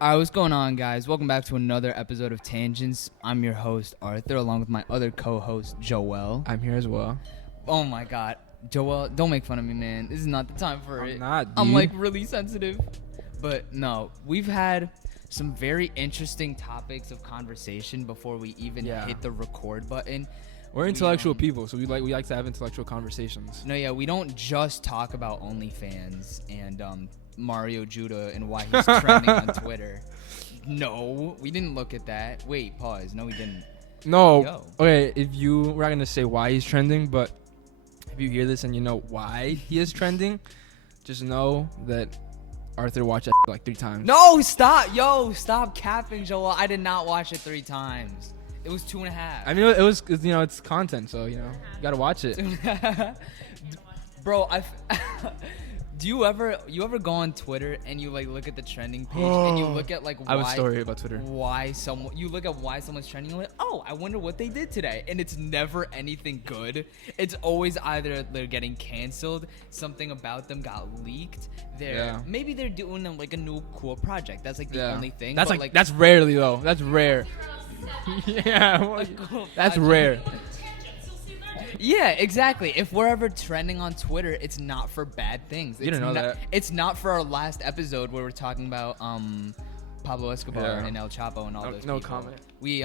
All right, what's going on, guys? Welcome back to another episode of Tangents. I'm your host, Arthur, along with my other co-host, Joel. I'm here as well. Oh, my God. Joel, don't make fun of me, man. This is not the time for it. I'm not, dude. I'm, like, really sensitive. But, no, we've had some very interesting topics of conversation before we even hit the record button. We're intellectual people, so we like to have intellectual conversations. No, yeah, we don't just talk about OnlyFans and Mario Judah and why he's trending on Twitter. No, we didn't look at that. Wait, pause. No, we didn't. No. Okay, we're not going to say why he's trending, but if you hear this and you know why he is trending, just know that Arthur watched that like 3 times. No, stop. Yo, stop capping, Joel. I did not watch it 3 times. It was 2.5. I mean, it was, it's content, so, you got to watch it. Bro, do you ever go on Twitter and you like look at the trending page and you look at like why I have a story about Twitter. You look at why someone's trending, you're like, oh, I wonder what they did today, and it's never anything good. It's always either they're getting canceled, something about them got leaked, maybe they're doing like a new cool project. That's like the only thing. That's like that's rarely though. That's rare. That's rare. Yeah, exactly. If we're ever trending on Twitter, it's not for bad things. You didn't know that. It's not for our last episode where we're talking about Pablo Escobar and El Chapo and all those people. No comment. We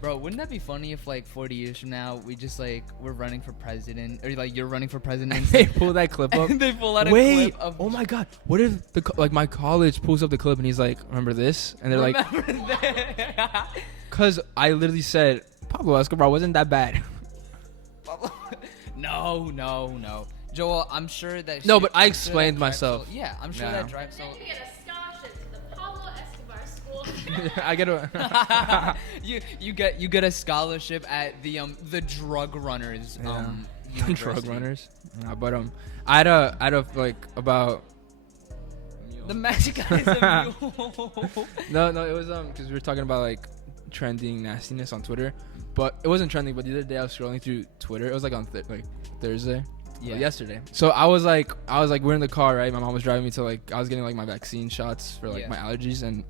bro, wouldn't that be funny if like 40 years from now we just like we're running for president, or like you're running for president? They pull that clip up. They pull out a clip of. Oh my God! What if my college pulls up the clip and he's like, "Remember this?" And they're like, "Cause I literally said Pablo Escobar wasn't that bad." No. Joel, I'm sure that. No, but I explained myself. I'm sure that drives. You get a scholarship to the Pablo Escobar School. I get a. you get a scholarship at the drug runners. Drug runners. But I had a like about. The magic eyes of you. No, it was because we were talking about like trending nastiness on Twitter, but it wasn't trending. But the other day I was scrolling through Twitter. It was like on Thursday. Yeah, yesterday. So I was like, we're in the car, right? My mom was driving me to like, I was getting like my vaccine shots for like my allergies, and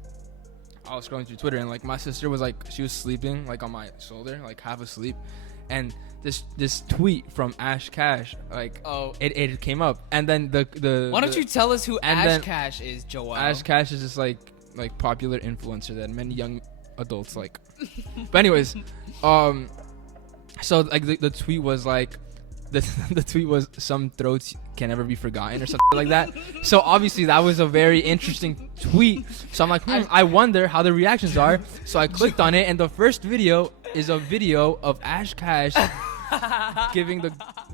I was scrolling through Twitter, and like my sister was like, she was sleeping like on my shoulder, like half asleep, and this tweet from Ash Cash, like, it came up, and then the. Why don't you tell us who Ash Cash is, Joel? Ash Cash is just like popular influencer that many young adults like. But anyways, so like the tweet was like. The tweet was, some throats can never be forgotten or something like that. So obviously that was a very interesting tweet. So I'm like, I wonder how the reactions are. So I clicked on it, and the first video is a video of Ash Cash giving the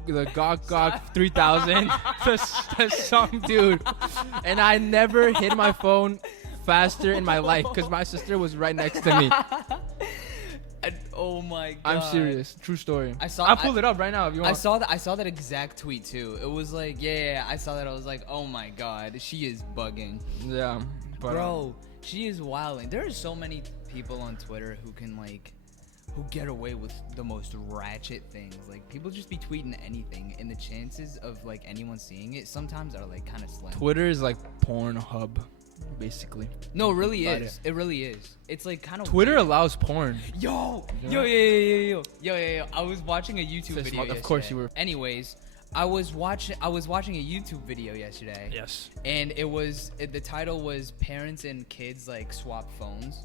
Gok 3000 to some dude. And I never hit my phone faster in my life because my sister was right next to me. Oh my God! I'm serious. True story. I'll pull it up right now if you want. I saw that exact tweet too. It was like, I saw that. I was like, oh my God, she is bugging. Yeah, but, bro, she is wilding. There are so many people on Twitter who get away with the most ratchet things. Like, people just be tweeting anything, and the chances of like anyone seeing it sometimes are like kind of slim. Twitter is like Pornhub. Basically. No, it really is. It really is. It's like kind of Twitter weird. allows porn. Yo. I was watching a YouTube video yesterday. Of course you were. Anyways, I was watching a YouTube video yesterday. Yes. And the title was Parents and Kids like swap phones.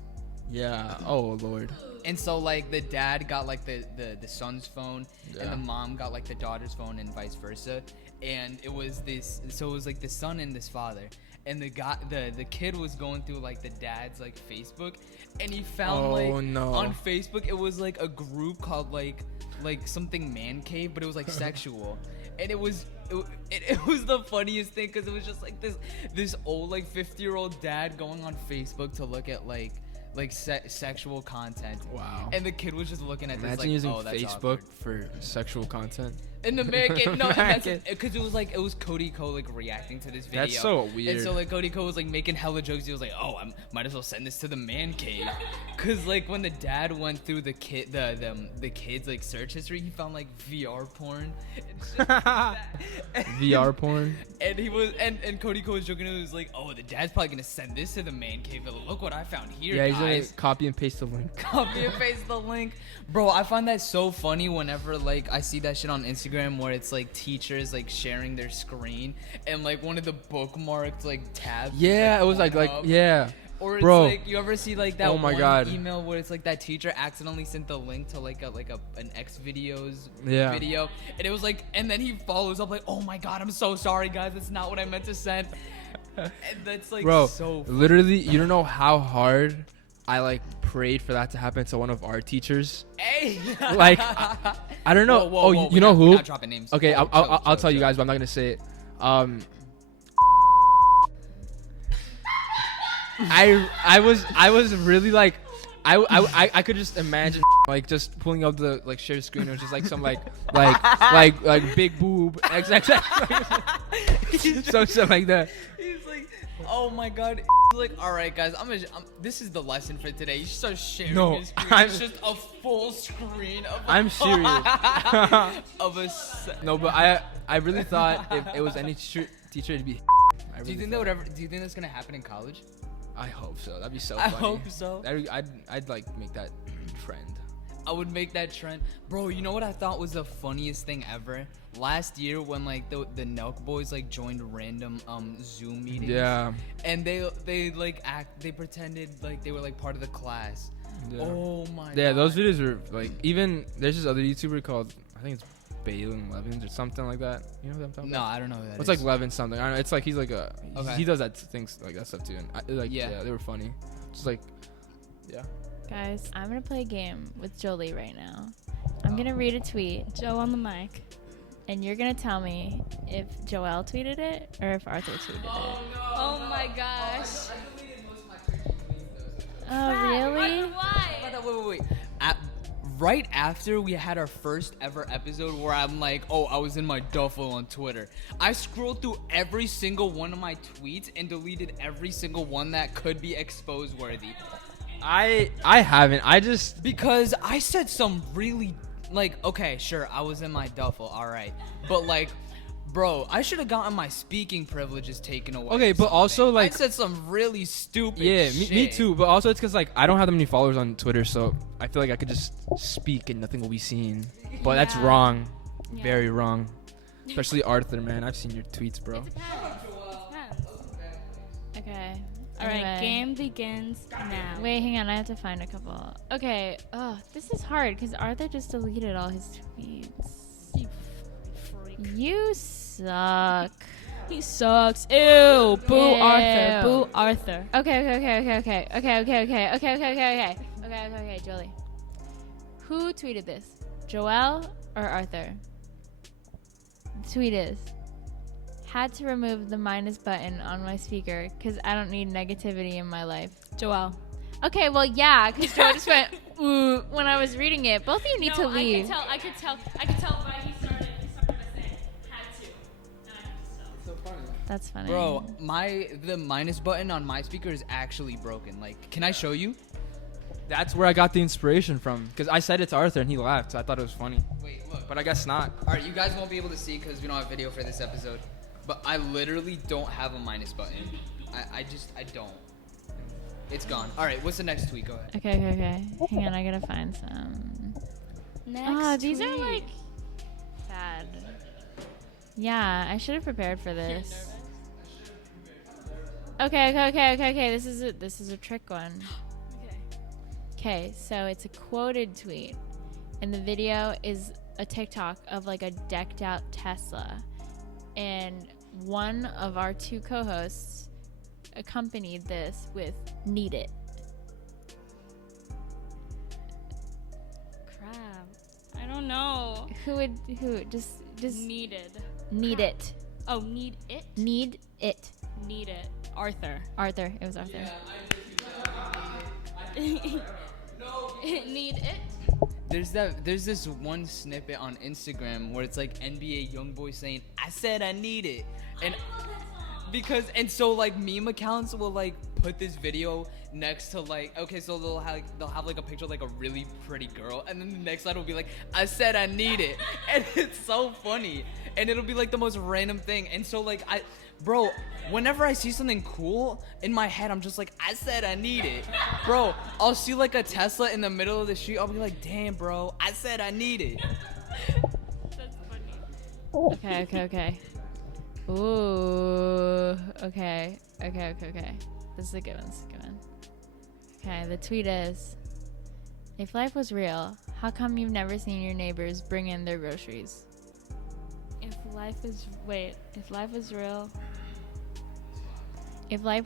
Yeah. Oh Lord. And so like the dad got like the son's phone, and the mom got like the daughter's phone, and vice versa. And it was like the son and this father. And the kid was going through like the dad's like Facebook, and he found on Facebook it was like a group called like something man cave, but it was like sexual, and it was the funniest thing because it was just like this old like 50-year-old dad going on Facebook to look at like sexual content. Wow. And the kid was just looking at Imagine this like, using oh, that's Facebook awkward. for sexual content. In the man cave. No, Man cave. because it was Cody Ko like reacting to this video. That's so weird. And so like Cody Ko was like making hella jokes. He was like, "Oh, I might as well send this to the man cave," because like when the dad went through the kids like search history, he found like VR porn. And shit like that. VR porn. And he was and Cody Ko was joking. It was like, "Oh, the dad's probably gonna send this to the man cave. But look what I found here, Yeah, guys." he's gonna copy and paste the link. Copy and paste the link. Bro, I find that so funny whenever like I see that shit on Instagram where it's like teachers like sharing their screen and like one of the bookmarked like tabs. Yeah, it was like yeah. Or it's Bro. like you ever see like that Oh my one God. email where it's like that teacher accidentally sent the link to like an X videos Yeah. video and it was like and then he follows up like, "Oh my God, I'm so sorry guys, that's not what I meant to send." And that's like Bro, so literally, you don't know how hard I like prayed for that to happen to one of our teachers. Hey. Like, I don't know. Whoa, you we're know not- who? we're not dropping names. Okay, Whoa, I'll tell you chill. guys, but I'm not gonna say it. I was really like, I could just imagine like just pulling up the like share screen. It was just like some like big boob XXX, some shit like that. He's like, "Oh my God." He's like, "All right, guys, this is the lesson for today. You should start sharing No, his screen. I'm- It's just a full screen of a I'm serious. of a se- No, but I really thought if it was any teacher, it'd be. Do you think that would ever? Do you think that's gonna happen in college? I hope so. That'd be so I funny. hope so. I'd like make that trend. I would make that trend. Bro, you know what I thought was the funniest thing ever? Last year when like the Nelk boys like joined random Zoom meetings. Yeah. And they pretended like they were like part of the class. Yeah. Oh my God. Yeah, those videos are like even there's this other YouTuber called I think it's Balin Levins or something like that. You know what I'm talking No, about? I don't know who that It's is. like Levin something. I don't know. It's like he's like a Okay. he does that things like that stuff too. And yeah, they were funny. Just like yeah. Guys, I'm gonna play a game with Jolie right now. I'm gonna read a tweet, Joe on the mic. and you're gonna tell me if Joelle tweeted it or if Arthur tweeted it. Oh my gosh. Oh, really? Why? Wait. Right after we had our first ever episode where I'm like, "Oh, I was in my duffel on Twitter," I scrolled through every single one of my tweets and deleted every single one that could be exposed worthy. I haven't. I just Because I said some really, like, okay, sure, I was in my duffel, alright. But, like, bro, I should have gotten my speaking privileges taken away. Okay, or but also, something. like- I said some really stupid yeah, shit. me too. But also it's because like I don't have that many followers on Twitter, so I feel like I could just speak and nothing will be seen. But that's Yeah. wrong. Yeah. Very wrong. Especially Arthur, man. I've seen your tweets, bro. It depends. Okay. All right, Anyway. game begins now. Wait, hang on. I have to find a couple. Okay. Oh, this is hard because Arthur just deleted all his tweets. You freak. You suck. He sucks. Ew. Boo Ew. Arthur. Boo Arthur. Okay, Jolie. Who tweeted this? Joelle or Arthur? The tweet is, had to remove the minus button on my speaker because I don't need negativity in my life. Joelle. Okay, well, yeah, because Joe just went, ooh, when I was reading it. Both of you need to leave. I could tell why he started by saying had to. And I have to stop. That's funny. Bro, the minus button on my speaker is actually broken. Like, can I show you? That's where I got the inspiration from. Because I said it to Arthur and he laughed, so I thought it was funny. Wait, look. But I guess not. Alright, you guys won't be able to see because we don't have video for this episode. But I literally don't have a minus button. I don't. It's gone. Alright, what's the next tweet? Go ahead. Okay. Hang on, I gotta find some. Next. Oh, these are tweet. like bad. Yeah, I should have prepared for this. Okay. This is a trick one. Okay. Okay, so it's a quoted tweet, and the video is a TikTok of like a decked out Tesla, and one of our two co-hosts accompanied this with "Need it." Crap. I don't know. Who just Needed. need Crap. it? Oh, need it? Need it. Need it. Arthur. Arthur. It was Arthur. Need it? There's this one snippet on Instagram where it's like NBA YoungBoy saying, "I said I need it," and so like meme accounts will like put this video next to like, okay, so they'll have like a picture of like a really pretty girl, and then the next slide will be like, "I said I need it," and it's so funny, and it'll be like the most random thing, and so like bro, whenever I see something cool in my head, I'm just like, I said I need it. Bro, I'll see like a Tesla in the middle of the street. I'll be like, damn, bro, I said I need it. That's funny. Okay. Ooh. Okay. This is a good one. Okay, the tweet is, if life was real, how come you've never seen your neighbors bring in their groceries? If life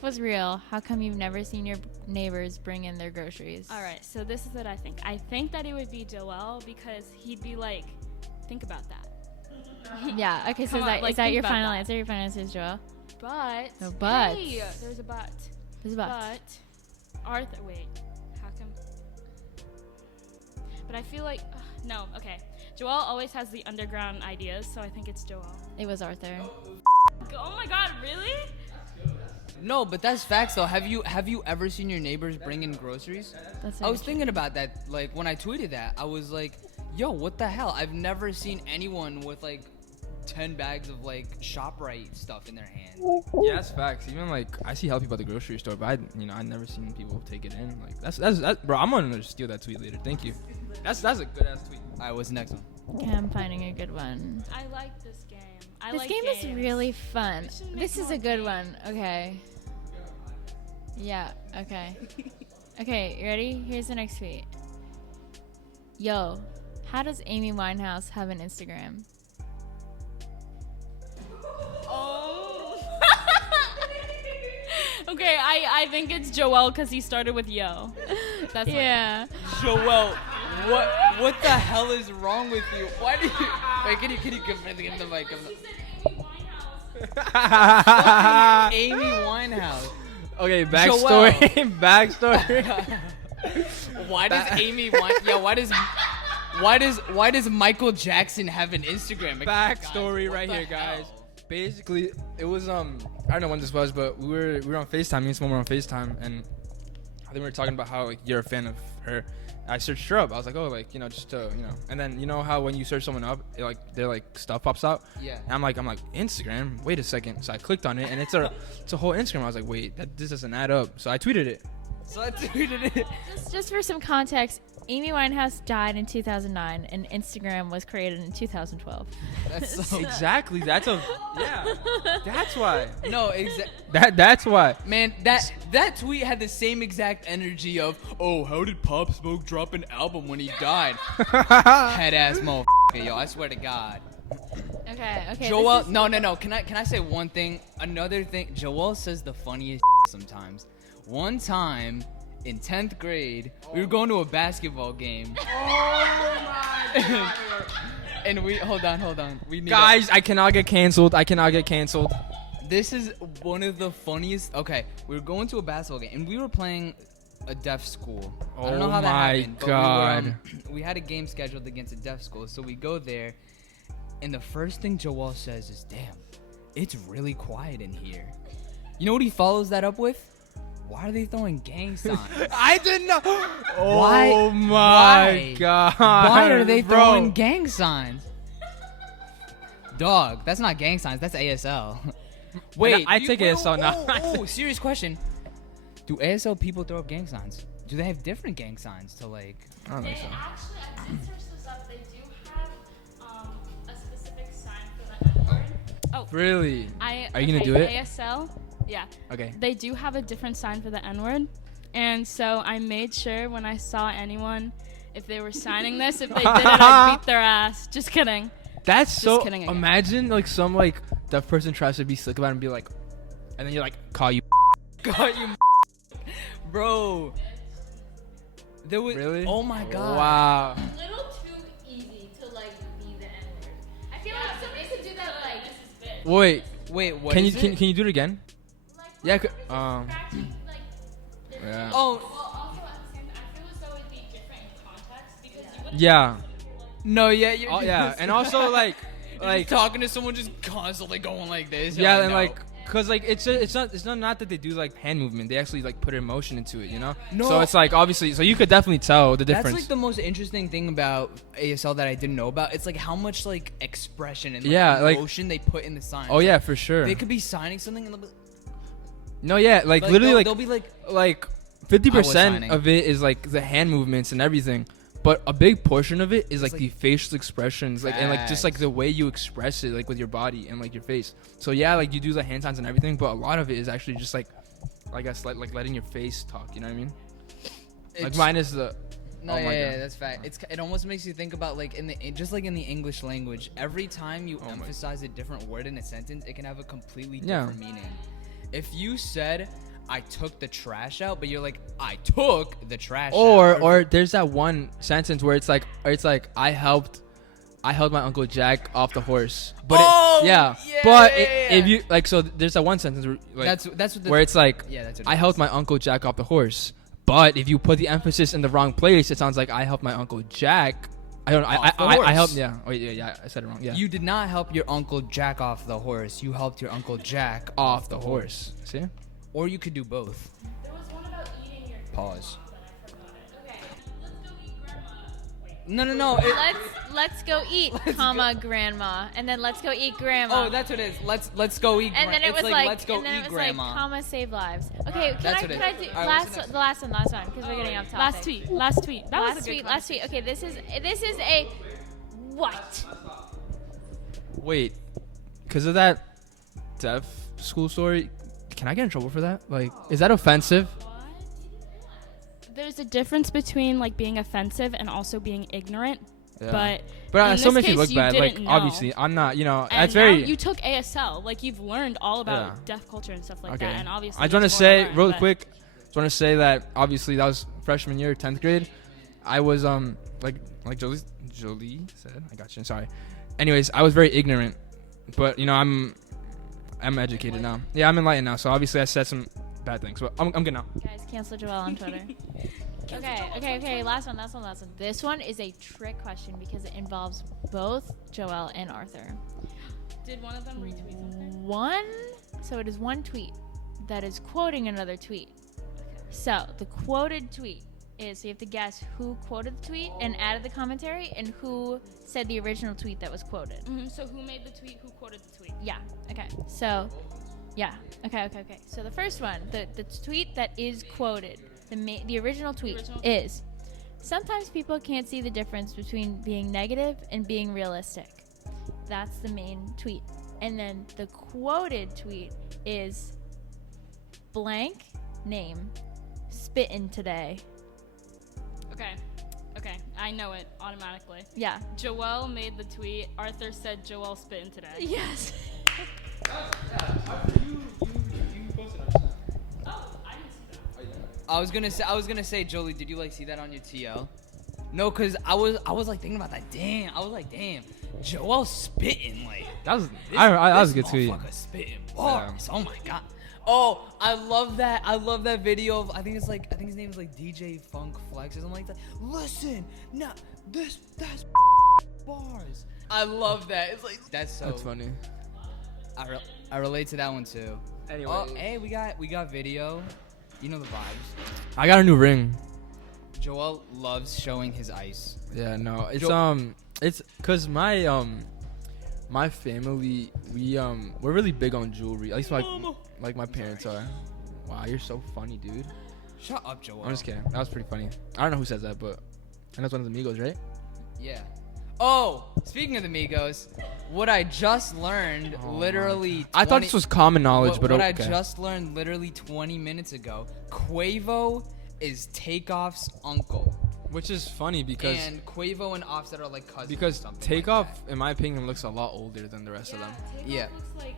was real, how come you've never seen your neighbors bring in their groceries? all right, so this is what I think. I think that it would be Joel because he'd be like, think about that. Yeah, okay, so Come on, is that your think final about answer? Your final answer is Joel? But, No buts. hey, there's a but. There's a but. But, Arthur, wait, how come? But I feel like, no, okay. Joel always has the underground ideas, so I think it's Joel. It was Arthur. Oh my god, really? No, but that's facts though. Have you ever seen your neighbors bring in groceries? That's I was very thinking about that. Like when I tweeted that, I was like, yo, what the hell? I've never seen anyone with like 10 bags of like ShopRite stuff in their hand. Yeah, that's facts. Even like I see healthy people at the grocery store, but I never seen people take it in. Like that's bro. I'm gonna steal that tweet later. Thank you. That's a good ass tweet. All right, what's the next one? Okay, I'm finding a good one. I like this game. This game is really fun. This is a good one. Okay. Yeah, okay. Okay, you ready? Here's the next tweet. Yo, how does Amy Winehouse have an Instagram? Oh. Okay, I think it's Joel because he started with yo. That's Yeah. Joel, what the hell is wrong with you? Why do you? Wait, can you give the mic? Give the... Amy Winehouse. Okay, backstory. Backstory. Why does Amy why does Michael Jackson have an Instagram account? Backstory right here, guys. Basically, it was I don't know when this was, but we were on FaceTime. Me and Simone were on FaceTime, and I think we were talking about how like you're a fan of her. I searched her up. I was like, oh, like just to and then you know how when you search someone up, their like stuff pops out. Yeah. And I'm like Instagram. Wait a second. So I clicked on it, and it's a whole Instagram. I was like, wait, this doesn't add up. So I tweeted it. Just for some context, Amy Winehouse died in 2009, and Instagram was created in 2012. That's so Exactly. That's why. No, That's why. Man, that tweet had the same exact energy of, oh, how did Pop Smoke drop an album when he died? Head ass motherfucker, yo, I swear to God. Okay. Joel, no. Can I say one thing? Another thing. Joel says the funniest sometimes. One time in 10th grade, we were going to a basketball game. Oh my God. And we hold on. We need Guys, I cannot get canceled. This is one of the funniest. Okay, we were going to a basketball game, and we were playing a deaf school. I don't know how that happened. Oh my God. But we had a game scheduled against a deaf school, so we go there, and the first thing Joel says is, "Damn, it's really quiet in here." You know what he follows that up with? Why are they throwing gang signs? I didn't know. Why? Oh my God. Why are they bro. throwing gang signs? Dog, that's not gang signs. That's ASL. Wait, I take ASL now. Oh, serious question. Do ASL people throw up gang signs? Do they have different gang signs to like? I don't They think so. actually, I did search this up. They do have a specific sign for the N-word. Oh, Really? are you gonna do it? ASL? Yeah. Okay. They do have a different sign for the N-word. And so I made sure when I saw anyone, if they were signing this, if they did it, I'd beat their ass. Just kidding. That's Just so. kidding again. Imagine like some like that person tries to be slick about it and be like, and then you're like, call you. God, you, bro. There was. Really? Oh my God. Wow. A little too easy to like be the N-word. I feel like somebody could do that like. This is bitch. Wait. Wait, what? Can you is can it? you do it again? Like, Yeah. scratching, like, Yeah. Oh. Well, also at the same time, I feel as though it'd be different in context because you Yeah. No, yeah, you're Oh, yeah, and also like talking to someone just constantly going like this. yeah, You're and no. like. Cause like it's not that they do like hand movement. They actually like put emotion into it, you know. No. So it's like obviously, so you could definitely tell the difference. That's like the most interesting thing about ASL that I didn't know about. It's like how much like expression and like, Yeah, like- emotion they put in the signs. Oh yeah, for sure. They could be signing something and they'll be, No, yeah, like literally they'll be like 50% signing. of it is like the hand movements and everything. But a big portion of it is like like the facial expressions, like and like just like the way you express it, like with your body and like your face. So yeah, like you do the hand signs and everything, but a lot of it is actually just like, I guess like letting your face talk. You know what I mean? Like minus the. No, oh my yeah, God. that's fact. It almost makes you think about like just like in the English language. Every time you emphasize a different word in a sentence, it can have a completely different meaning. If you said, "I took the trash out," but you're like, "I took the trash out." Or there's that one sentence where it's like I held my Uncle Jack off the horse. But if you like, so there's that one sentence where, like, that's what where it's like, yeah, that's what I helped my Uncle Jack off the horse. But if you put the emphasis in the wrong place, it sounds like I helped my Uncle Jack. I don't know. I helped. Yeah. Wait. Yeah. I said it wrong. Yeah. You did not help your Uncle Jack off the horse. You helped your Uncle Jack off the horse. See? Or you could do both. There was one about eating your Pause. Okay, let's go eat grandma. No. Let's go eat, comma, grandma, and then let's go eat grandma. Oh, that's what it is. Let's go eat. And then it was like, let's go and then eat it was grandma. like, comma, save lives. Okay, That's can what I it do is. All right, what's the last one, because we're getting off topic. Last tweet. That was a Last good tweet. Last tweet. Okay, this is a what? Wait, because of that deaf school story, can I get in trouble for that? Like, is that offensive? There's a difference between like being offensive and also being ignorant. Yeah. But it in still this makes me case, look you bad. Like, didn't know. obviously, I'm not. You know, And that's now very. you took ASL, like you've learned all about Yeah. deaf culture and stuff like Okay. that. And obviously, I just want to there's more say learn, real but- quick. Just want to say that obviously that was freshman year, 10th grade. I was like Jolie said. I got you. Sorry. Anyways, I was very ignorant, but you know I'm educated now. Yeah, I'm enlightened now. So obviously I said some bad things, but I'm good now. Guys, cancel Joelle on Twitter. Okay. Last one. This one is a trick question because it involves both Joelle and Arthur. Did one of them retweet something? So it is one tweet that is quoting another tweet. So the quoted tweet is, so you have to guess who quoted the tweet and added the commentary and who said the original tweet that was quoted. Mm-hmm. So who made the tweet? Who quoted the tweet? Yeah. Okay. So, yeah. Okay. So the first one, the tweet that is quoted, the original tweet is, sometimes people can't see the difference between being negative and being realistic. That's the main tweet. And then the quoted tweet is blank name spittin' today. Okay. I know it automatically. Yeah. Joelle made the tweet. Arthur said Joelle spitting today. Yes. Oh, I didn't see that. I was gonna say, Jolie, did you like see that on your TL? No, cause I was like thinking about that. Damn, I was like, damn, Joel spitting like. That was a good tweet. Motherfucker spitting bars. Oh my god. Oh, I love that. I love that video of, I think his name is like DJ Funk Flex or something like that. Listen, now that's bars. I love that. It's like that's funny. I relate to that one too. Anyway, Oh, hey, we got video. You know the vibes. I got a new ring. Joel loves showing his ice. Yeah, no, it's cause my family, we're really big on jewelry. At least like my parents are. Wow, you're so funny, dude. Shut up, Joel. I'm just kidding. That was pretty funny. I don't know who says that, but I know it's one of the Migos, right? Yeah. Oh, speaking of the Migos, what I just learned literally. I thought this was common knowledge, but what okay. I just learned literally 20 minutes ago. Quavo is Takeoff's uncle. Which is funny because And Quavo and Offset are like cousins. because or something Takeoff, like in my opinion, looks a lot older than the rest of them. Yeah. Looks like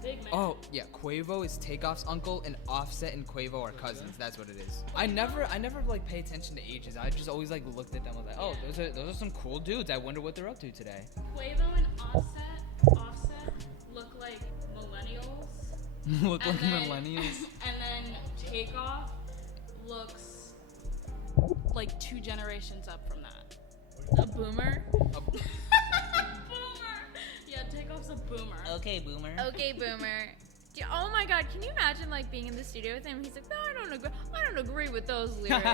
big man. Oh, yeah, Quavo is Takeoff's uncle, and Offset and Quavo are cousins. That's what it is. I never like pay attention to ages. I just always like looked at them and was like, oh, those are some cool dudes. I wonder what they're up to today. Quavo and Offset look like millennials. Look like And then- millennials. And then Takeoff looks like 2 generations up from that. a boomer. Boomer. Yeah, Takeoff's a boomer. Okay, boomer. Okay, boomer. Oh my God! Can you imagine like being in the studio with him? He's like, no, I don't agree with those lyrics.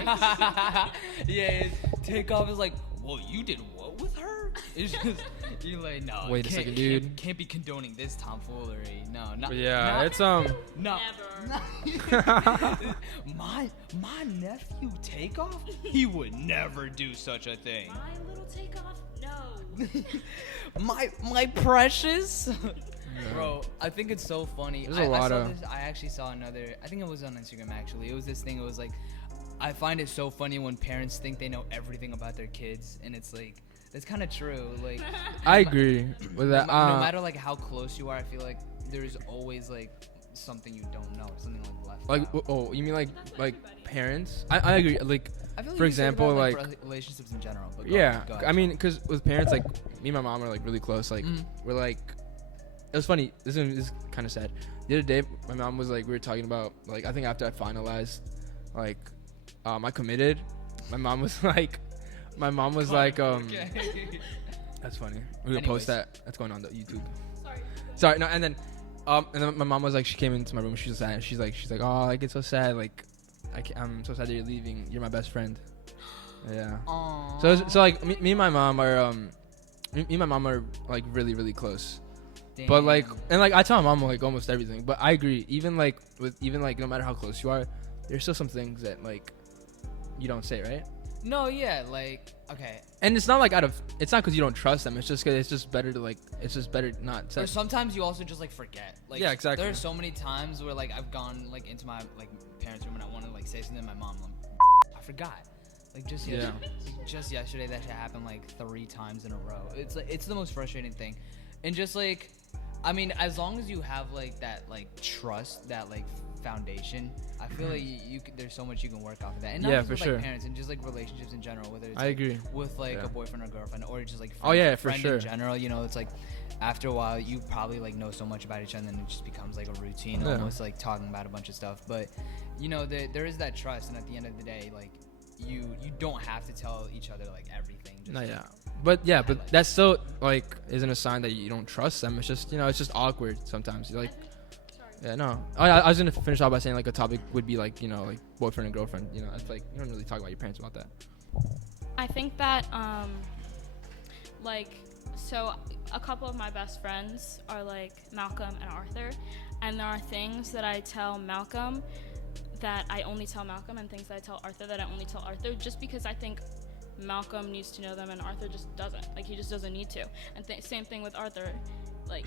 Yeah, Takeoff is like, well, you did what with her? It's just, you're like, no. Wait a second, dude. Can't be condoning this tomfoolery. No, not. Yeah, not, it's No. Never. my nephew Takeoff, he would never do such a thing. My little Takeoff, no. my precious. Bro, I think it's so funny. I actually saw another. I think it was on Instagram actually. It was this thing. It was like, I find it so funny when parents think they know everything about their kids, and it's like, it's kind of true. Like, I agree with that. No matter like how close you are, I feel like there's always like something you don't know, something like left. Like, out. oh, you mean like parents? I agree. Like, I feel like for you said example, about, like relationships in general. But yeah, go ahead. I mean, because with parents, like me and my mom are like really close. Like, we're like. It was funny. This is kind of sad. The other day, my mom was like, we were talking about, like, I think after I finalized, like, I committed. My mom was like, Okay. that's funny. We're gonna post that. That's going on the YouTube. Sorry. No, and then my mom was like, she came into my room. She was sad. She's like, oh, I get so sad. Like, I'm so sad that you're leaving. You're my best friend. Yeah. Aww. So like, me and my mom are, like really, really close. But like, and like I tell my mom like almost everything. But I agree. Even like no matter how close you are, there's still some things that like you don't say, right? No, yeah, like okay. And it's not like it's not because you don't trust them. It's just because it's just better not. Or sometimes you also just like forget. Like, yeah, exactly. There are so many times where like I've gone like into my like parents' room and I want to like say something to my mom. I forgot. Like just yesterday that shit happened like 3 times in a row. It's like it's the most frustrating thing, and just like. I mean, as long as you have like that like trust, that like foundation, I feel like you there's so much you can work off of that. And not just with like parents and just like relationships in general, whether it's agree. With like a boyfriend or girlfriend or just like friend in general, you know, it's like after a while you probably like know so much about each other and it just becomes like a routine, almost like talking about a bunch of stuff. But you know, there is that trust, and at the end of the day, like you don't have to tell each other like everything. But that still like isn't a sign that you don't trust them. It's just it's just awkward sometimes. You're like, yeah, no. I was gonna finish off by saying like a topic would be like like boyfriend and girlfriend. It's like you don't really talk about your parents about that. I think that like so a couple of my best friends are like Malcolm and Arthur, and there are things that I tell Malcolm that I only tell Malcolm, and things that I tell Arthur that I only tell Arthur, just because I think Malcolm needs to know them and Arthur just doesn't. Like, he just doesn't need to. And same thing with Arthur. Like,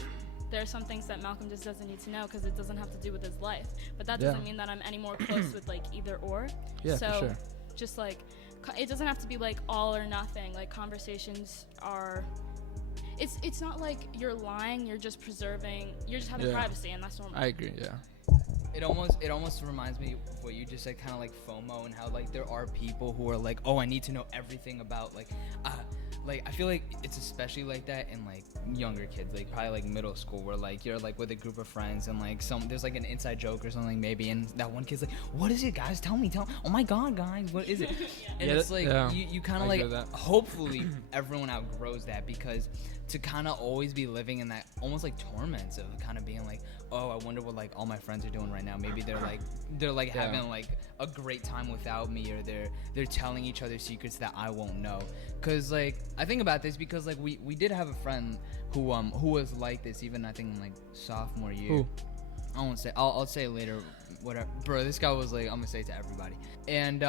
there are some things that Malcolm just doesn't need to know because it doesn't have to do with his life. But that doesn't mean that I'm any more close with, like, either or. Yeah, so, for sure. just, like, it doesn't have to be, like, all or nothing. Like, conversations are... It's not like you're lying, you're just preserving... You're just having privacy, and that's normal. I agree, yeah. It almost reminds me of what you just said, kind of like FOMO, and how like there are people who are like, oh, I need to know everything about like I feel like it's especially like that in like younger kids, like probably like middle school, where like you're like with a group of friends and like there's like an inside joke or something maybe, and that one kid's like, what is it, guys? Tell me. Oh my God, guys, what is it? And it's like you kind of like hopefully everyone outgrows that, because to kind of always be living in that almost like torments of kind of being like, oh, I wonder what like all my friends are doing right now. Maybe they're having like a great time without me, or they're telling each other secrets that I won't know. Cause like I think about this because like we did have a friend who was like this, even I think in like sophomore year. Who? I won't say. I'll say it later. Whatever, bro. This guy was like, I'm gonna say it to everybody. And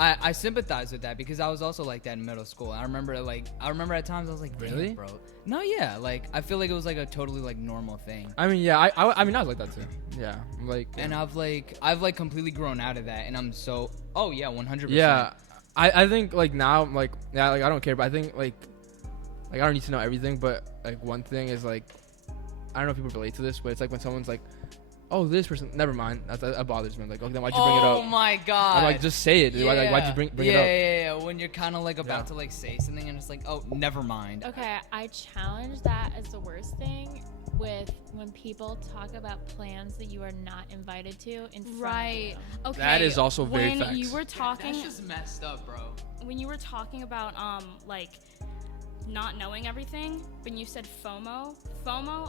I sympathize with that because I was also like that in middle school. I remember at times I was like, really, bro? No, yeah. Like I feel like it was like a totally like normal thing. I mean, yeah. I mean, I was like that too. Yeah, like. Yeah. And I've like completely grown out of that, and I'm so. Oh yeah, 100%. Yeah, I think like now like yeah, like I don't care, but I think like I don't need to know everything, but like one thing is like I don't know if people relate to this, but it's like when someone's like, oh, this person, never mind. That bothers me. I'm like, okay, then why'd you bring it up? Oh my God. I'm like, just say it. Dude. Yeah. Why'd you bring it up? Yeah. When you're kind of like about to like say something and it's like, oh, never mind. Okay, I challenge that as the worst thing with when people talk about plans that you are not invited to in front Right. of you. Okay. That is also very when facts. you were talking, That's just messed up, bro. when you were talking about like not knowing everything, when you said FOMO,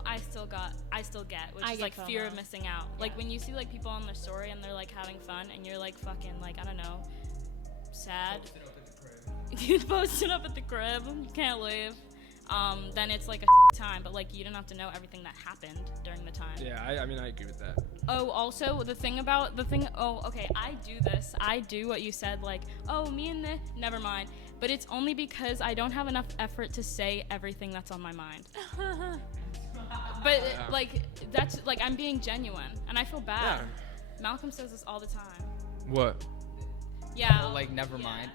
I still get, which I is get like fear of FOMO. missing out. Like when you see like people on their story and they're like having fun and you're like fucking like, I don't know, sad. You post it up at the crib, you can't leave. Then it's like a time, but like you didn't have to know everything that happened during the time. Yeah, I mean, I agree with that. Oh, also I do what you said, like, oh, me and the, never mind. But it's only because I don't have enough effort to say everything that's on my mind. But like, that's like, I'm being genuine and I feel bad. Yeah. Malcolm says this all the time. What? Yeah. Oh, like, never mind.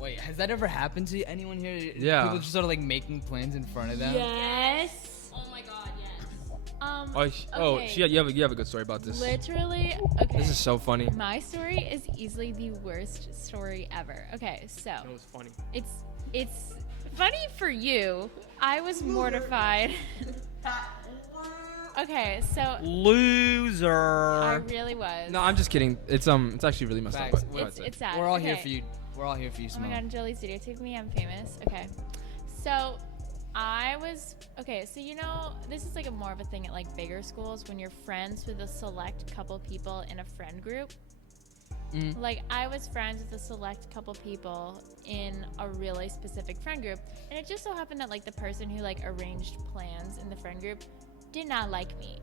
Wait, has that ever happened to anyone here? Yeah. People just sort of like making plans in front of them? Yes. Oh my god, yes. Okay. You have a good story about this. Literally, okay. This is so funny. My story is easily the worst story ever. Okay, so It was funny. it's funny for you. I was mortified. Okay, so Loser. I really was. No, I'm just kidding. It's actually really messed Facts. up. It's sad. We're all Okay. here for you. We're all here for you, Oh my Simone. god, Jolie videotaped me. I'm famous. Okay. So so you know, this is like more of a thing at like bigger schools when you're friends with a select couple people in a friend group. Like I was friends with a select couple people in a really specific friend group, and it just so happened that like the person who like arranged plans in the friend group did not like me.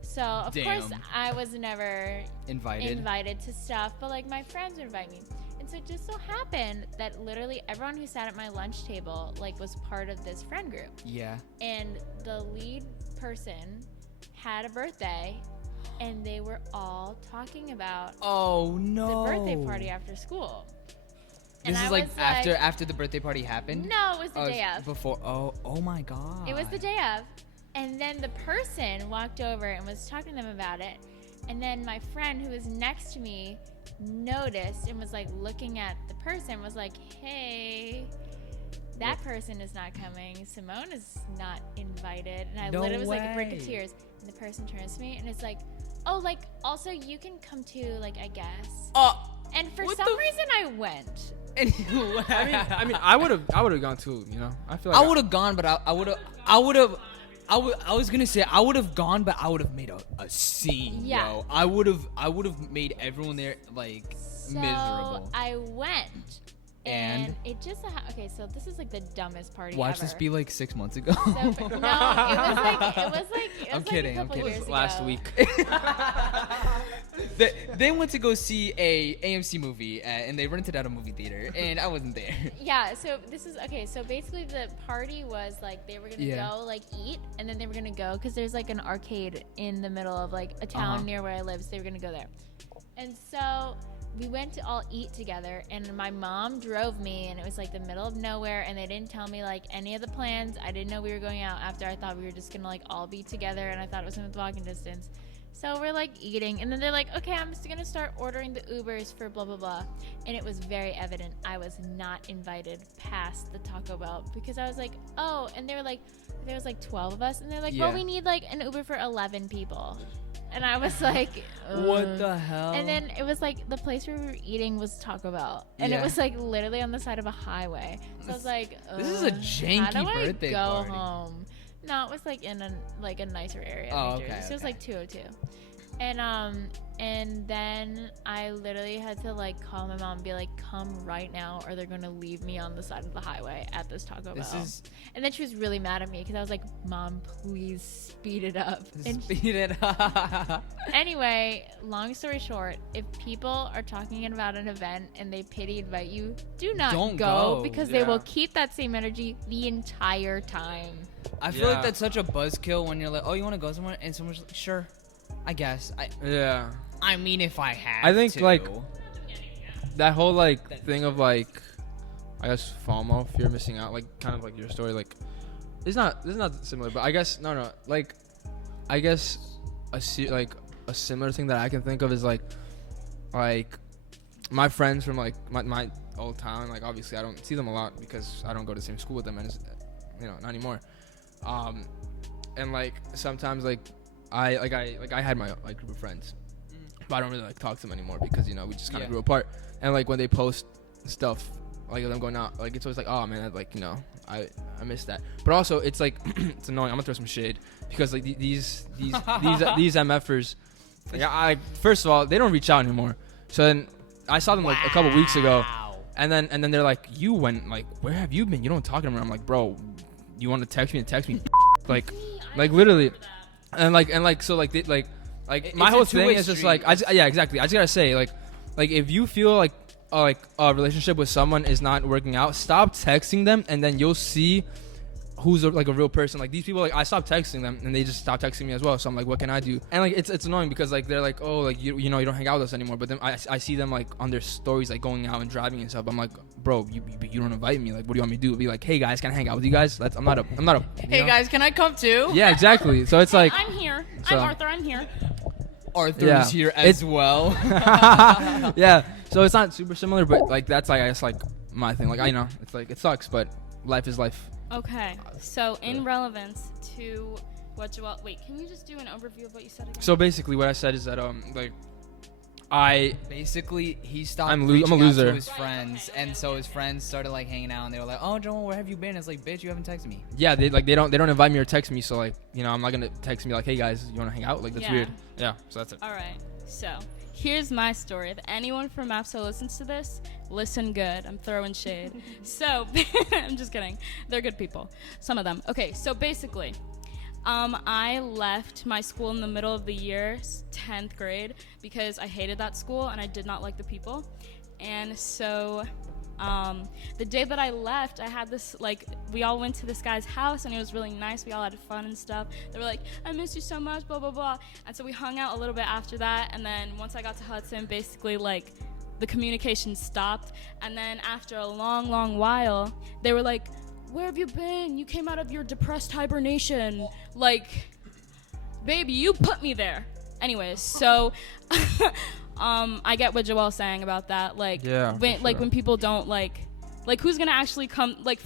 So of course I was never invited to stuff, but like my friends would invite me. And so it just so happened that literally everyone who sat at my lunch table like was part of this friend group. Yeah. And the lead person had a birthday, and they were all talking about Oh no. the birthday party after school. And This I is like was after the birthday party happened? No, it was the Oh, day it's of. Before. Oh my god. It was the day of. And then the person walked over and was talking to them about it. And then my friend who was next to me noticed and was like looking at the person, was like, hey, that person is not coming. Simone is not invited. And I No literally was like a break of way. tears. And the person turns to me and is like, oh, like, also you can come too, like, I guess. And for What some the reason I went. Anyway. I mean, I would have gone too. You know, I feel like I would have gone, but I was gonna say I would have gone, but I would have made a scene. Yeah. Yo. I would have made everyone there like So miserable. I went. And? it just okay, so this is like the dumbest party Watch ever. this be like 6 months ago. So, no, it was like I'm kidding, a I'm couple kidding. years last ago. week. they went to go see a AMC movie and they rented out a movie theater and I wasn't there. Yeah, so this is okay. So basically, the party was like they were gonna Yeah. go like eat, and then they were gonna go because there's like an arcade in the middle of like a town Uh-huh. near where I live. So they were gonna go there, and so we went to all eat together. And my mom drove me, and it was like the middle of nowhere, and they didn't tell me like any of the plans. I didn't know we were going out after. I thought we were just gonna like all be together, and I thought it was in walking distance. So we're like eating, and then they're like, okay, I'm just gonna start ordering the Ubers for blah blah blah. And it was very evident I was not invited past the Taco Bell because I was like, oh, and they were like, there was like 12 of us, and they're like, well, Yeah. we need like an Uber for 11 people. And I was like, What the hell? And then it was like the place where we were eating was Taco Bell, and Yeah. it was like literally on the side of a highway. So I was like, This is a janky how do birthday I go party. home? No, it was like in a nicer area. Oh, of New okay, Jersey. So it was okay. like 202. And then I literally had to like call my mom and be like, come right now or they're gonna leave me on the side of the highway at this Taco This Bell. is And then she was really mad at me because I was like, Mom, please speed it up. And speed it up. anyway, long story short, if people are talking about an event and they pity invite you, do not Don't go go. because Yeah. they will keep that same energy the entire time. I feel like Yeah. that's such a buzzkill when you're like, oh, you want to go somewhere, and someone's like, sure, I guess. Yeah. I mean, if I have I think, to. like, that whole like thing of like, I guess FOMO, fear of missing out, like kind of like your story, like it's not similar, but I guess like I guess a similar thing that I can think of is like my friends from like my old town, like obviously I don't see them a lot because I don't go to the same school with them, and it's, not anymore. and like sometimes like I had my like group of friends, but I don't really like talk to them anymore because we just kind of grew apart. And like when they post stuff like them going out, like it's always like, oh man, I miss that. But also it's like it's annoying. I'm gonna throw some shade because like these MFers, like I first of all they don't reach out anymore. So then I saw them like a couple weeks ago, and then they're like, you went like, where have you been? You don't talk to them. I'm like, bro, you want to text me? like literally, and so like they, like my whole thing is just like exactly. I just gotta say like if you feel like a relationship with someone is not working out, stop texting them, and then you'll see who's like a real person. Like these people, like I stopped texting them and they just stopped texting me as well. So I'm like, what can I do? And like it's annoying because like they're like, oh, like you don't hang out with us anymore. But then I see them like on their stories like going out and driving and stuff. I'm like, bro, you don't invite me. Like what do you want me to do? Be like, hey guys, can I hang out with you guys? I'm not a Hey guys, can I come too? Yeah, exactly. So it's like I'm here. I'm Arthur. I'm here. Arthur's here as well. Yeah. So it's not super similar, but like that's like I guess like my thing. Like I know it's like it sucks, but life is life. Okay, so in relevance to what Joel... Wait, can you just do an overview of what you said again? So basically what I said is that basically he stopped I'm a reaching loser. out to his friends, and so his friends started like hanging out, and they were like, oh Joel, where have you been? It's like, bitch, you haven't texted me. Yeah, they don't invite me or text me, so like I'm not gonna text me like, hey guys, you wanna hang out? Like that's weird. Yeah, so that's it. All right, so here's my story. If anyone from MAPSO listens to this, listen good. I'm throwing shade. So, I'm just kidding. They're good people. Some of them. Okay, so basically, I left my school in the middle of the year, 10th grade, because I hated that school and I did not like the people. And so, the day that I left, I had this, like, we all went to this guy's house and it was really nice. We all had fun and stuff. They were like, I miss you so much, blah, blah, blah. And so we hung out a little bit after that. And then once I got to Hudson, basically, like, the communication stopped. And then after a long, long while, they were like, where have you been? You came out of your depressed hibernation. Like, baby, you put me there. Anyways, so I get what Joel's saying about that. Like, when people don't like who's gonna actually come? Like,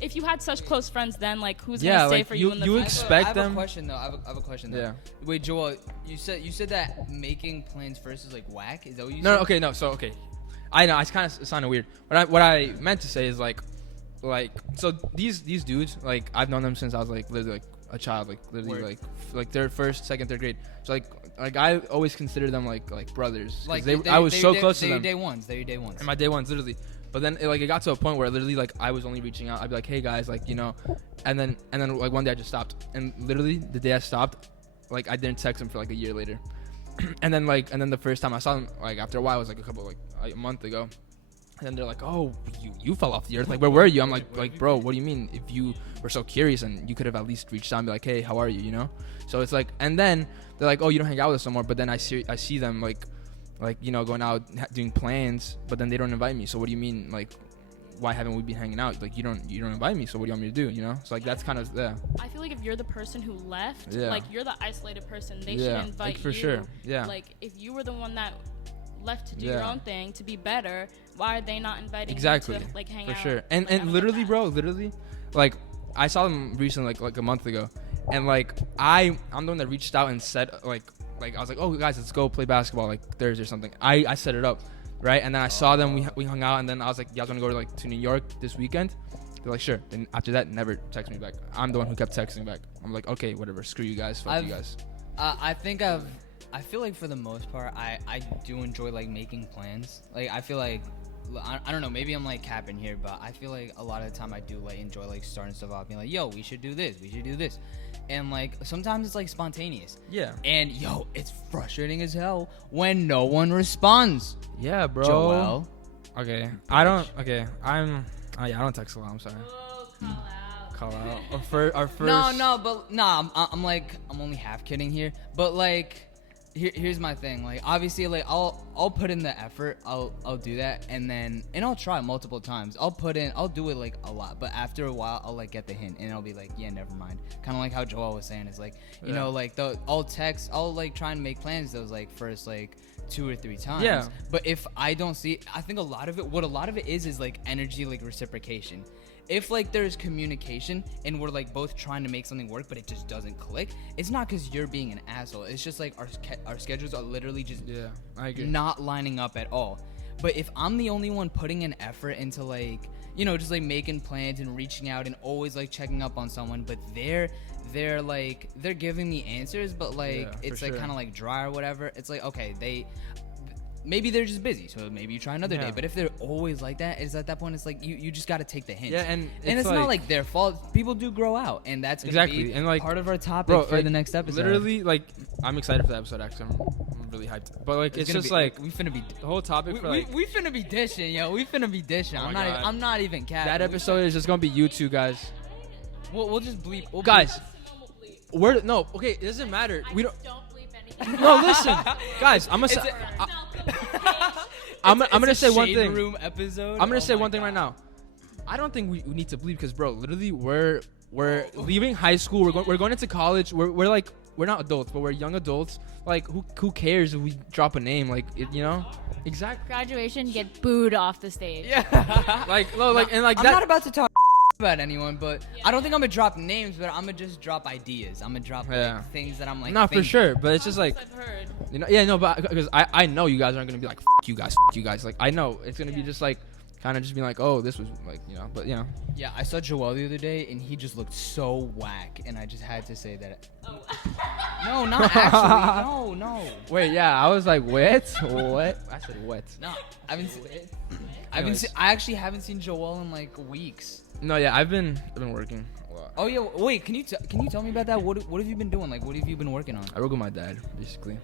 if you had such close friends, then like who's gonna stay for you in the future? Expect them. I have a question though. I have a question though. Yeah. Wait, Joel, you said that making plans first is like whack. Is that what you said? No, okay, no. So okay, I know it's sounded weird. What I meant to say is like so these dudes, like I've known them since I was like literally like a child, like literally like their first, second, third grade. So like I always consider them like brothers. Like I was so close to them. They're your day ones. And my day ones, literally. But then it got to a point where literally like I was only reaching out. I'd be like, hey guys, like and then like one day I just stopped. And literally the day I stopped, like I didn't text them for like a year later. and then the first time I saw them, like after a while, it was like a month ago. And then they're like, oh, you fell off the earth. Like, where were you? I'm like, bro, what do you mean? If you were so curious and you could have at least reached out and be like, hey, how are you, So it's like, and then they're like, oh, you don't hang out with us no more. But then I see them like going out doing plans, but then they don't invite me. So what do you mean? Like, why haven't we been hanging out? Like, you don't invite me. So what do you want me to do? So like that's kind of I feel like if you're the person who left, like you're the isolated person, they should invite like for you. Sure. Yeah. Like if you were the one that left to do your own thing to be better, why are they not inviting you to like hang out? For sure. And literally, bro, like I saw them recently, like a month ago, and like I'm the one that reached out and said like I was like, oh guys, let's go play basketball like Thursday or something. I set it up, right? And then I saw them, we hung out, and then I was like, y'all gonna go to New York this weekend? They're like, sure. Then after that, never text me back. I'm the one who kept texting back. I'm like, okay, whatever, screw you guys, fuck you guys. I feel like for the most part, I do enjoy like making plans. Like I feel like, I don't know, maybe I'm like capping here, but I feel like a lot of the time I do like enjoy like starting stuff off, being like, yo, we should do this, and like sometimes it's like spontaneous. Yeah. And yo, it's frustrating as hell when no one responds. Yeah, bro. Joel. Okay. I don't text a lot. I'm sorry. Oh, call out. Our first. I'm only half kidding here, but like. Here's my thing. Like obviously, like I'll put in the effort. I'll do that, and I'll try multiple times. I'll do it like a lot, but after a while, I'll like get the hint, and I'll be like, yeah, never mind. Kind of like how Joel was saying, is like, like I'll like try and make plans those like first like 2 or 3 times. Yeah. But if I don't see, I think what a lot of it is like energy, like reciprocation. if like there's communication and we're like both trying to make something work but it just doesn't click, it's not because you're being an asshole. It's just like our schedules are literally just I agree. not lining up at all. But if I'm the only one putting an effort into like, you know, just like making plans and reaching out and always like checking up on someone, but they're giving me answers, but like it's like kind of like dry or whatever. It's like, okay, maybe they're just busy, so maybe you try another day. But if they're always like that, it's at that point, it's like you just got to take the hint. Yeah, and it's like, not like their fault. People do grow out, and that's gonna be and like part of our topic for the next episode. Literally, like I'm excited for the episode. Actually, I'm really hyped. But like it's just like we finna be the whole topic for like we finna be dishing, yo. We finna be dishing. Oh I'm not even capping. That episode is just gonna be you two guys. We'll just bleep. Guys, it doesn't matter. We don't. bleep anything. No, listen, guys. I'm gonna say one thing. Room episode. I'm gonna say one thing right now. I don't think we need to bleep because, bro, literally we're leaving high school. We're going into college. We're like we're not adults, but we're young adults. Like who cares if we drop a name? Like you know, exactly. Graduation, get booed off the stage. Yeah. I'm not about to talk about anyone, but I don't think I'm gonna drop names, but I'm gonna just drop ideas. I'm gonna drop like, things that I'm like. Not for sure, but it's just like I've heard. you know, but because I know you guys aren't gonna be like you guys. Like I know it's gonna be just like kind of just being like, oh, this was like but you know. Yeah, I saw Joel the other day, and he just looked so whack, and I just had to say that. Oh. No, not actually. No. Wait, yeah, I was like, what? What? I said what? No, I actually haven't seen Joel in like weeks. No, yeah, I've been working a lot. Oh yeah, wait, can you tell me about that? What have you been doing? Like, what have you been working on? I work with my dad, basically.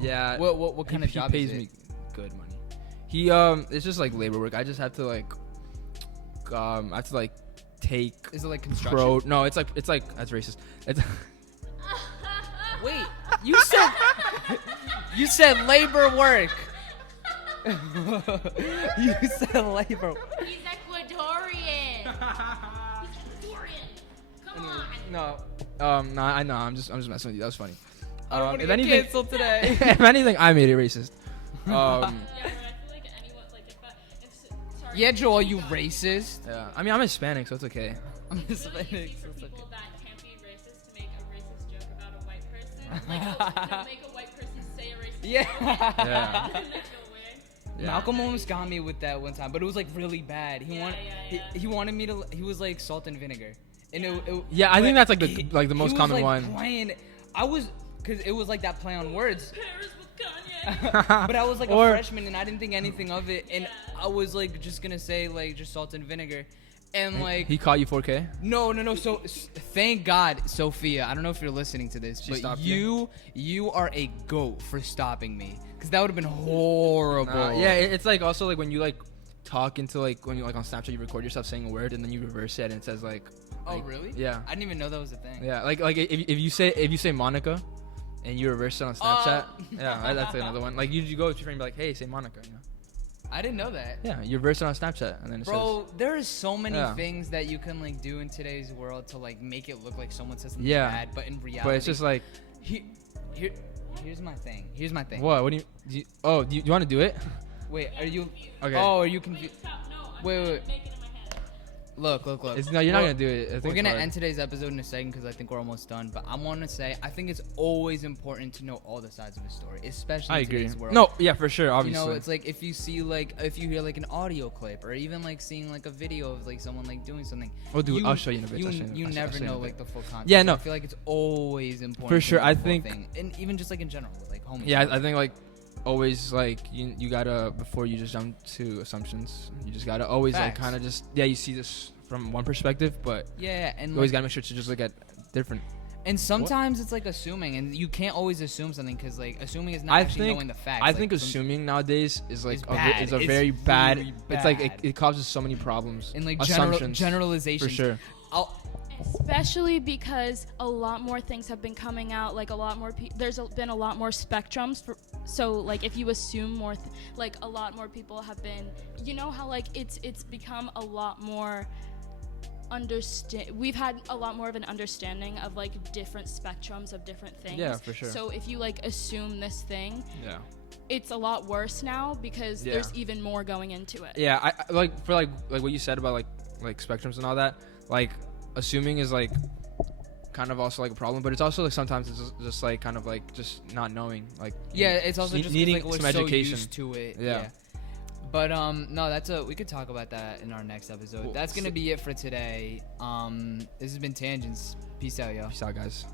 Yeah. What kind of job he pays is it? me good money. He it's just like labor work. I just have to like take. Is it like construction? No, it's like that's racist. It's Wait, you said labor work. You said labor. He's Ecuadorian. He's Ecuadorian. Come on. No, I know. I'm just messing with you. That was funny. I don't want to if get anything, canceled today. if anything, I made it racist. Yeah, but I feel like anyone like if sorry. Yeah, Joel, you racist. Yeah, I mean I'm Hispanic, so it's okay. I'm Hispanic. For people that can't be racist to make a racist joke about a white person, like make a white person say a racist Yeah. joke. Yeah. Like, no way. Yeah. Malcolm almost got me with that one time, but it was like really bad. He wanted me to. He was like salt and vinegar, and Yeah, I think that's like the most he was, common like, one. Playing, because it was like that play on words. Paris with Kanye. But I was like Or- a freshman and I didn't think anything of it, and I was like just gonna say like just salt and vinegar, and like He caught you 4K. no. So thank God, Sophia. I don't know if you're listening to this, She but stopped you are a goat for stopping me, because that would have been horrible. Yeah, it's like also like when you like talk into like when you like on Snapchat you record yourself saying a word and then you reverse it and it says like. Oh like, really? Yeah. I didn't even know that was a thing. Yeah, like if you say Monica, and you reverse it on Snapchat, yeah, that's another one. Like you go to your friend and be like, hey, say Monica, you know. I didn't know that. Yeah, you reverse it on Snapchat, and then it Bro, there is so many Yeah. things that you can like do in today's world to like make it look like someone says something Yeah. bad, but in reality, says. But it's just like, here's my thing. Here's my thing. what? What do you do you want to do it? Wait, are you? Okay. Oh, are you confused? Stop. No, I'm Wait. making it in my head. Look. No, you're not gonna do it. I think We're it's gonna hard. end today's episode in a second because I think we're almost done. But I want to say I think it's always important to know all the sides of a story, especially I in agree. today's world. No, yeah, for sure, You obviously. know, it's like if you hear like an audio clip or even like seeing like a video of like someone like doing something. Oh, dude, I'll show you in a bit. You never know like the full context. Yeah, no. I feel like it's always important. For to sure, know I the full think- thing. And even just like in general, like home. Yeah, I think like always like you gotta before you just jump to assumptions, you just gotta always Facts. like kind of just you see this from one perspective, but Yeah, and you always like, gotta make sure to just look at different. and sometimes it's like assuming, and you can't always assume something because like assuming is not I actually think- knowing the facts. I Like, think some- assuming nowadays is like Is a bad. is a It's very bad. really It's like bad. it causes so many problems. and like assumptions generalizations for sure. Especially because a lot more things have been coming out, like a lot more been a lot more spectrums so like if you assume more like a lot more people have been, you know how like it's become a lot more we've had a lot more of an understanding of like different spectrums of different things. Yeah, for sure. So if you like assume this thing, Yeah. it's a lot worse now because Yeah. there's even more going into it. Yeah, I like for like what you said about like like spectrums and all that, like assuming is like kind of also like a problem, but it's also like sometimes it's just like kind of like just not knowing, like yeah, it's also just needing like we're some so education used to it. Yeah. But no, we could talk about that in our next episode. Cool. That's gonna be it for today. This has been Tangents. Peace out, yo. Peace out, guys.